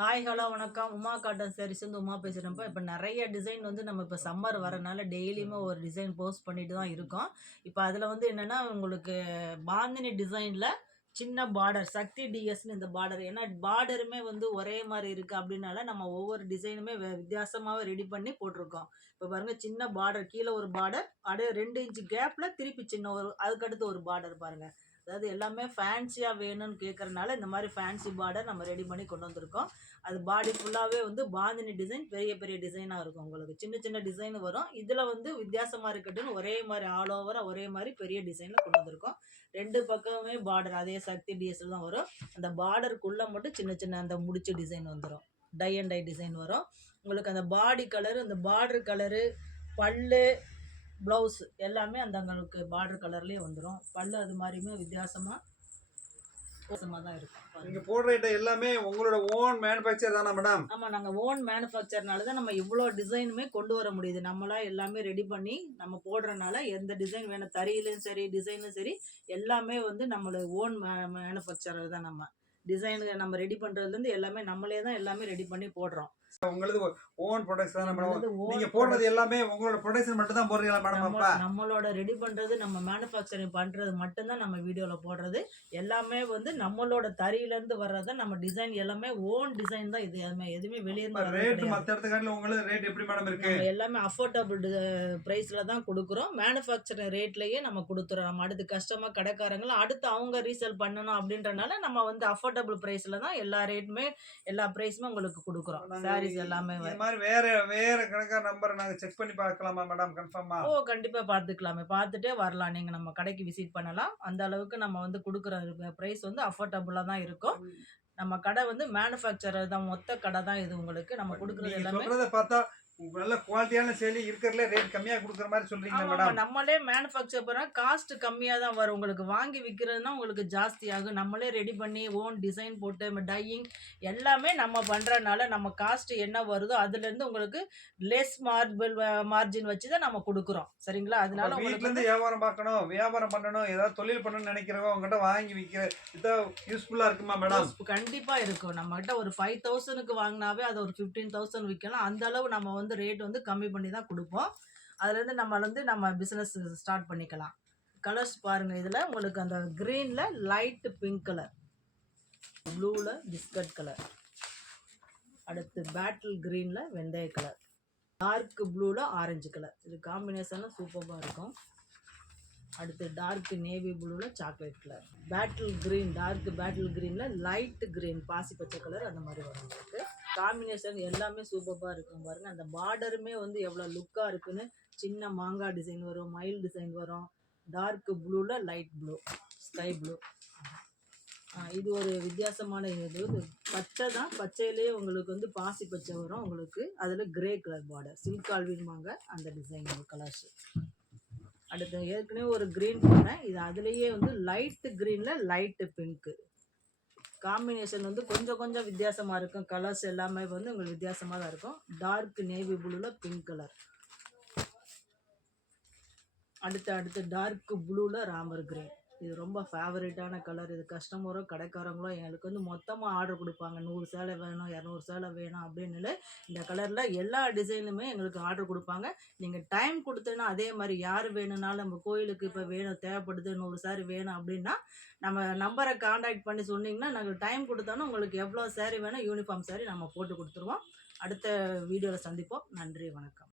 Hi hello வணக்கம். Uma cotton saris வந்து உமா பேசுகிறேன்ப்பா. இப்போ நிறைய டிசைன் வந்து நம்ம இப்போ சம்மர் வரனால டெய்லியுமே ஒரு டிசைன் போஸ்ட் பண்ணிட்டு தான் இருக்கோம். இப்போ அதில் வந்து என்னென்னா உங்களுக்கு பாந்தினி டிசைனில் சின்ன பார்டர் சக்தி டிஎஸ்னு இந்த பார்டர், ஏன்னா பார்டருமே வந்து ஒரே மாதிரி இருக்குது அப்படின்னால நம்ம ஒவ்வொரு டிசைனுமே வித்தியாசமாகவே ரெடி பண்ணி போட்டிருக்கோம். இப்போ பாருங்கள், சின்ன பார்டர், கீழே ஒரு பார்டர், அப்படியே 2 இன்ச்சு கேப்பில் திருப்பி சின்ன ஒரு அதுக்கடுத்து ஒரு பார்டர் பாருங்கள். அதாவது எல்லாமே ஃபேன்சியாக வேணும்னு கேட்குறனால இந்த மாதிரி ஃபேன்சி பார்டர் நம்ம ரெடி பண்ணி கொண்டு வந்திருக்கோம். அது பாடி ஃபுல்லாகவே வந்து பாந்தினி டிசைன், பெரிய பெரிய டிசைனாக இருக்கும். உங்களுக்கு சின்ன சின்ன டிசைன் வரும். இதில் வந்து வித்தியாசமாக இருக்கட்டும்னு ஒரே மாதிரி ஆல் ஓவராக ஒரே மாதிரி பெரிய டிசைனில் கொண்டு வந்திருக்கோம். 2 பக்கமே பார்டர் அதே சக்தி டிஎஸ்ல தான் வரும். அந்த பார்டருக்குள்ளே மட்டும் சின்ன சின்ன அந்த முடிச்ச டிசைன் வந்துடும். டை அண்ட் டை டிசைன் வரும். உங்களுக்கு அந்த பாடி கலரு, அந்த பார்டர் கலரு, பல்லு, ப்ளவுஸ் எல்லாமே அந்த உங்களுக்கு பார்டர் கலர்லேயே வந்துடும். பல்லு அது மாதிரியுமே வித்தியாசமாக தான் இருக்கும். நீங்க போடுற ஐட்டம் எல்லாமே உங்களோட ஓன் மேனுஃபேக்சர் தானா மேடம்? ஆமாம், நாங்கள் ஓன் மேனுஃபேக்சர்னால தான் நம்ம இவ்வளோ டிசைனுமே கொண்டு வர முடியுது. நம்மளா எல்லாமே ரெடி பண்ணி நம்ம போடுறனால எந்த டிசைன் வேணும், தறியிலும் சரி டிசைனும் சரி எல்லாமே வந்து நம்மளோட ஓன் மேனுஃபேக்சரர் தான். நம்ம டிசைனு நம்ம ரெடி பண்ணுறதுலேருந்து எல்லாமே நம்மளே தான் எல்லாமே ரெடி பண்ணி போடுறோம். உங்களது ஓன் ப்ரொடக்ஷன் தான மேடம்? நீங்க போடுறது எல்லாமே உங்களோட ப்ரொடக்ஷன் மட்டும் தான் போடுறீங்களா மேடம்? அப்ப நம்மளோட ரெடி பண்றது, நம்ம மேனுஃபேக்சரிங் பண்றது மட்டும் தான் நம்ம வீடியோல போடுறது. எல்லாமே வந்து நம்மளோட தறியில இருந்து வர்றத நம்ம டிசைன் எல்லாமே ஓன் டிசைன் தான். இது எதுவுமே வெளிய இருந்து வர்றது ரேட் மத்த இடத்துக்காட்டில உங்களுக்கு ரேட் எப்படி மேடம் இருக்கு? எல்லாமே அஃபோர்டபிள் பிரைஸ்ல தான் கொடுக்குறோம். மேனுஃபேக்சரிங் ரேட்லயே நம்ம கொடுத்துறோம். நம்ம அடுத்து கஸ்டமர் கடைக்காரங்க அடுத்து அவங்க ரீசேல் பண்ணணும் அப்படின்றனால நம்ம வந்து அஃபோர்டபிள் பிரைஸ்ல தான் எல்லா ரேட்டுமே எல்லா பிரைஸுமே உங்களுக்கு கொடுக்குறோம். எல்லாமே இந்த மாதிரி வேற கணக்கான நம்பர் நாங்க செக் பண்ணி பார்க்கலாமா மேடம்? கன்ஃபார்மா? ஓ, கண்டிப்பா பார்த்துக்கலாமே. பார்த்துட்டே வரலாம். நீங்க நம்ம கடைக்கு விசிட் பண்ணலாம். அந்த அளவுக்கு நம்ம வந்து கொடுக்குற பிரைஸ் வந்து அஃபோர்டபுளா தான் இருக்கும். நம்ம கடை வந்து மேனுஃபேக்சரர் தான், மொத்த கடை தான் இது. உங்களுக்கு நம்ம கொடுக்குறது எல்லாமே சொல்றத பார்த்தா நல்ல குவாலிட்டியான சேலி இருக்கிறதுல ரேட் கம்மியா கொடுக்குற மாதிரி சொல்றீங்க மேடம்? நம்மளே மேனுஃபேக்சர் பண்ணா காஸ்ட் கம்மியா தான் வரும். உங்களுக்கு வாங்கி விற்கிறதுனா உங்களுக்கு ஜாஸ்தி ஆகும். நம்மளே ரெடி பண்ணி ஓன் டிசைன் போட்டு டையிங் எல்லாமே நம்ம பண்றதுனால நம்ம காஸ்ட் என்ன வருதோ அதுல இருந்து உங்களுக்கு லெஸ் மார்ஜின் வச்சு தான் நம்ம கொடுக்குறோம். சரிங்களா? அதனால வீட்ல இருந்து வியாபாரம் பார்க்கணும், வியாபாரம் பண்ணணும், ஏதாவது தொழில் பண்ணணும்னு நினைக்கிறவங்க உங்ககிட்ட வாங்கி விற்கிற இது யூஸ்ஃபுல்லா இருக்குமா மேடம்? கண்டிப்பா இருக்கும். நம்ம கிட்ட ஒரு 5000க்கு வாங்கினாவே அது ஒரு 15,000 விற்கலாம். அந்த அளவு நம்ம வந்து ரேட் வந்து கம்மி பண்ணி தான் கொடுப்போம். அதுலேருந்து நம்ம பிஸ்னஸ் ஸ்டார்ட் பண்ணிக்கலாம். கலர்ஸ் பாருங்கள். இதில் உங்களுக்கு அந்த க்ரீனில் லைட்டு பிங்க் கலர், ப்ளூவில் பிஸ்கட் கலர், அடுத்து பேட்டில் க்ரீனில் வெந்தய கலர், டார்க் ப்ளூவில் ஆரஞ்சு கலர். இது காம்பினேஷனில் சூப்பராக இருக்கும். அடுத்து டார்க் நேவி ப்ளூவில் சாக்லேட் கலர், பேட்டில் க்ரீன், டார்க் பேட்டில் க்ரீனில் லைட் க்ரீன் பாசி பச்சை கலர், அந்த மாதிரி வரும். உங்களுக்கு காம்பினேஷன் எல்லாமே சூப்பராக இருக்கும். பாருங்கள், அந்த பார்டருமே வந்து எவ்வளோ லுக்காக இருக்குன்னு. சின்ன மாங்காய் டிசைன் வரும், மயில் டிசைன் வரும், டார்க் ப்ளூவில் லைட் ப்ளூ, ஸ்கை ப்ளூ. இது ஒரு வித்தியாசமான இது. பச்சை தான், பச்சையிலேயே உங்களுக்கு வந்து பாசி பச்சை வரும் உங்களுக்கு. அதில் கிரே கலர் பார்டர், சில்க் ஆல்வின்வாங்க அந்த டிசைன் கலர்ஸ். அடுத்து ஏற்கனவே ஒரு க்ரீன் போனேன். இது அதுலேயே வந்து லைட்டு க்ரீனில் லைட்டு பிங்க்கு. காம்பினேஷன் வந்து கொஞ்சம் வித்தியாசமாக இருக்கும். கலர்ஸ் எல்லாமே வந்து உங்களுக்கு வித்தியாசமாக தான் இருக்கும். டார்க் நேவி ப்ளூவில் பிங்க் கலர். அடுத்து டார்க் ப்ளூவில் ராமர் கிரீன். இது ரொம்ப ஃபேவரட்டான கலர். இது கஸ்டமரோ கடைக்காரங்களோ எங்களுக்கு வந்து மொத்தமாக ஆர்டர் கொடுப்பாங்க. 100 சேலை வேணும், 200 சேலை வேணும் அப்படின்னு இந்த கலரில் எல்லா டிசைனுமே எங்களுக்கு ஆர்டர் கொடுப்பாங்க. நீங்கள் டைம் கொடுத்தேன்னா அதே மாதிரி யார் வேணும்னாலும் நம்ம கோயிலுக்கு இப்போ வேணும், தேவைப்படுது, 100 சாரி வேணும் அப்படின்னா நம்ம நம்பரை காண்டாக்ட் பண்ணி சொன்னிங்கன்னா நாங்கள் டைம் கொடுத்தோன்னா உங்களுக்கு எவ்வளோ சாரி வேணும் யூனிஃபார்ம் சாரி நம்ம போட்டு கொடுத்துருவோம். அடுத்த வீடியோவில் சந்திப்போம். நன்றி, வணக்கம்.